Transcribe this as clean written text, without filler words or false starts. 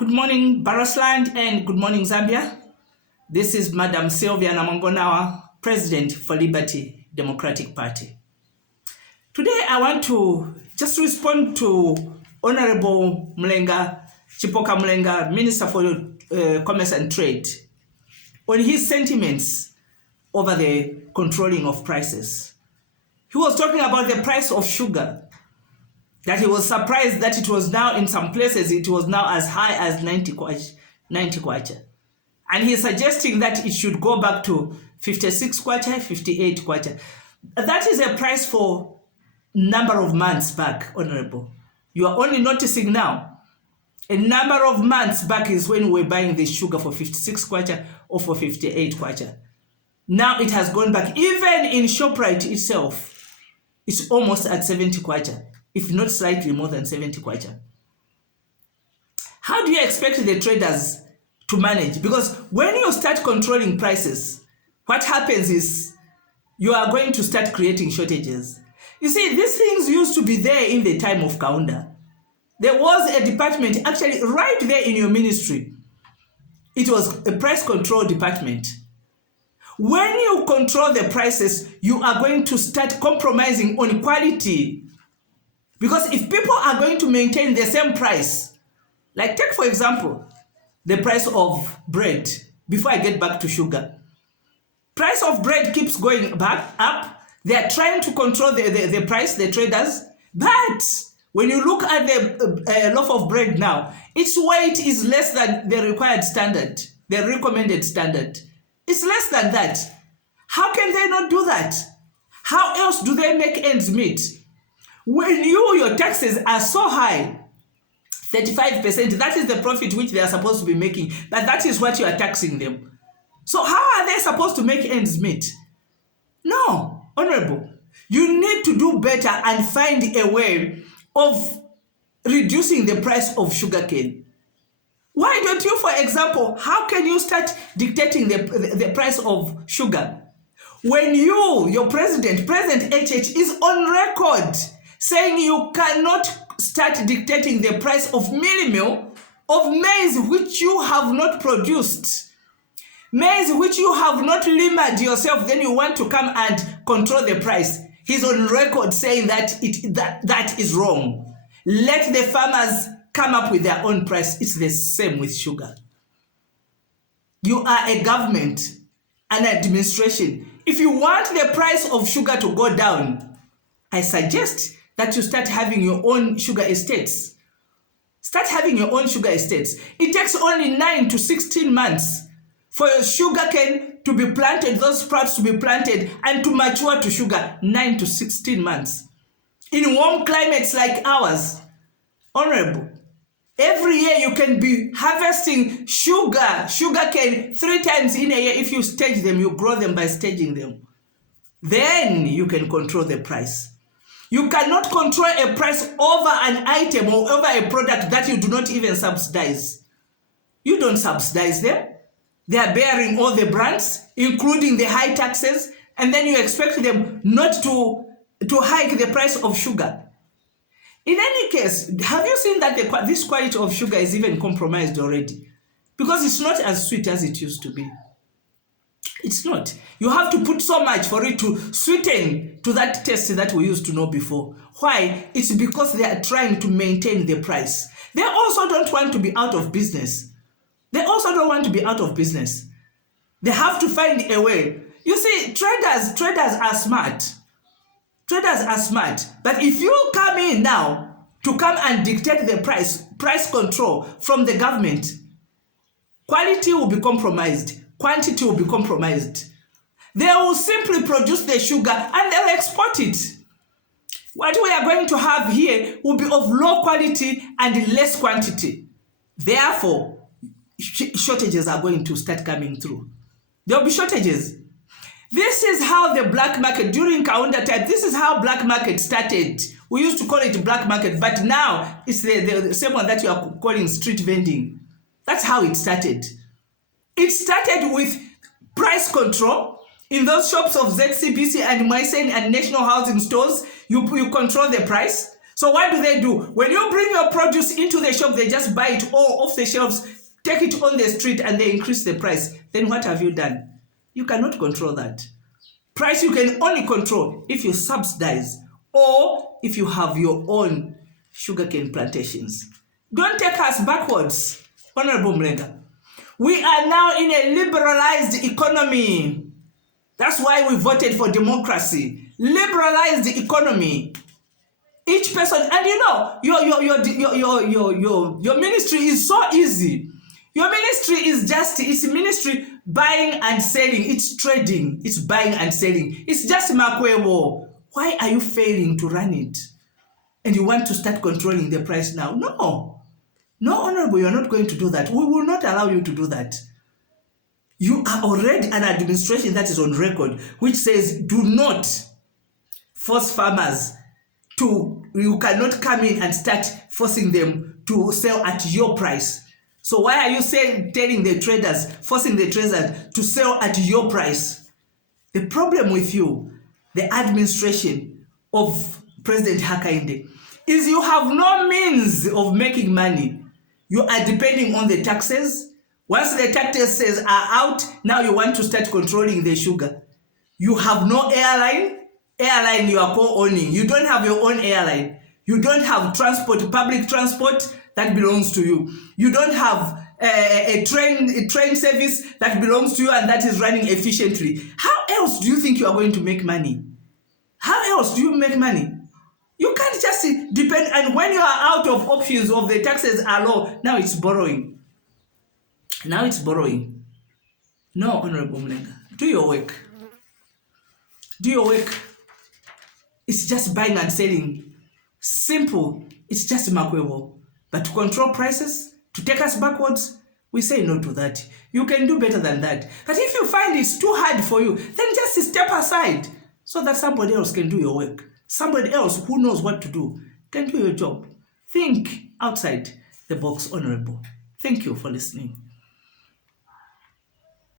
Good morning, Barasland, and good morning, Zambia. This is Madam Sylvia Namongonawa, President for Liberty Democratic Party. Today, I want to just respond to Honorable Mulenga, Chipoka Mulenga, Minister for Commerce and Trade, on his sentiments over the controlling of prices. He was talking about the price of sugar, that he was surprised that it was now, in some places, it was now as high as 90 kwacha. And he's suggesting that it should go back to 56 kwacha, 58 kwacha. That is a price for number of months back, Honorable. You are only noticing now. A number of months back is when we were buying the sugar for 56 kwacha or for 58 kwacha. Now it has gone back. Even in ShopRite itself, it's almost at 70 kwacha, if not slightly more than 70 kwacha. How do you expect the traders to manage? Because when you start controlling prices, what happens is you are going to start creating shortages. You see, these things used to be there in the time of Kaunda. There was a department actually right there in your ministry. It was a price control department. When you control the prices, you are going to start compromising on quality. Because if people are going to maintain the same price, like take for example, the price of bread, before I get back to sugar. Price of bread keeps going back up. They are trying to control the price, the traders. But when you look at the loaf of bread now, its weight is less than the required standard, the recommended standard. It's less than that. How can they not do that? How else do they make ends meet? When your taxes are so high, 35%, that is the profit which they are supposed to be making, but that is what you are taxing them. So how are they supposed to make ends meet? No, Honorable, you need to do better and find a way of reducing the price of sugarcane. Why don't you, for example, how can you start dictating the price of sugar? When your President HH, is on record saying you cannot start dictating the price of meal of maize which you have not produced. Maize which you have not limered yourself, then you want to come and control the price. He's on record saying that that is wrong. Let the farmers come up with their own price. It's the same with sugar. You are a government, an administration. If you want the price of sugar to go down, I suggest that you start having your own sugar estates. Start having your own sugar estates. It takes only 9 to 16 months for your sugar cane to be planted, those sprouts to be planted and to mature to sugar. 9 to 16 months. In warm climates like ours, Honorable, every year you can be harvesting sugar cane 3 times in a year. If you stage them, you grow them by staging them. Then you can control the price. You cannot control a price over an item or over a product that you do not even subsidize. You don't subsidize them. They are bearing all the brands, including the high taxes, and then you expect them not to hike the price of sugar. In any case, have you seen that this quality of sugar is even compromised already? Because it's not as sweet as it used to be. It's not. You have to put so much for it to sweeten to that taste that we used to know before. Why? It's because they are trying to maintain the price. They also don't want to be out of business. They also don't want to be out of business. They have to find a way. You see, traders are smart. Traders are smart. But if you come in now to come and dictate the price control from the government, quality will be compromised. Quantity will be compromised. They will simply produce the sugar and they'll export it. What we are going to have here will be of low quality and less quantity. Therefore, shortages are going to start coming through. There will be shortages. This is how the black market, during Kaunda time, this is how black market started. We used to call it black market, but now it's the same one that you are calling street vending. That's how it started. It started with price control. In those shops of ZCBC and Mysen and National Housing Stores, you control the price. So what do? When you bring your produce into the shop, they just buy it all off the shelves, take it on the street, and they increase the price. Then what have you done? You cannot control that. Price you can only control if you subsidize or if you have your own sugarcane plantations. Don't take us backwards, Honorable Mulenga. We are now in a liberalized economy. That's why we voted for democracy. Liberalized economy. Each person, and you know, your ministry is so easy. Your ministry is it's ministry buying and selling. It's trading. It's buying and selling. It's just makwewo. Why are you failing to run it? And you want to start controlling the price now? No. No, Honorable, you're not going to do that. We will not allow you to do that. You are already an administration that is on record, which says do not force farmers you cannot come in and start forcing them to sell at your price. So why are you telling the traders, forcing the traders to sell at your price? The problem with you, the administration of President Hakainde, is you have no means of making money. You are depending on the taxes. Once the taxes are out, now you want to start controlling the sugar. You have no airline you are co-owning. You don't have your own airline. You don't have transport, public transport that belongs to you. You don't have a train service that belongs to you and that is running efficiently. How else do you think you are going to make money? How else do you make money? You can't just depend, and when you are out of options, of the taxes are low, now it's borrowing. Now it's borrowing. No, Honorable Mulenga, do your work. Do your work. It's just buying and selling. Simple. It's just makwewo. But to control prices, to take us backwards, we say no to that. You can do better than that. But if you find it's too hard for you, then just step aside so that somebody else can do your work. Somebody else who knows what to do can do your job. Think outside the box, Honorable. Thank you for listening.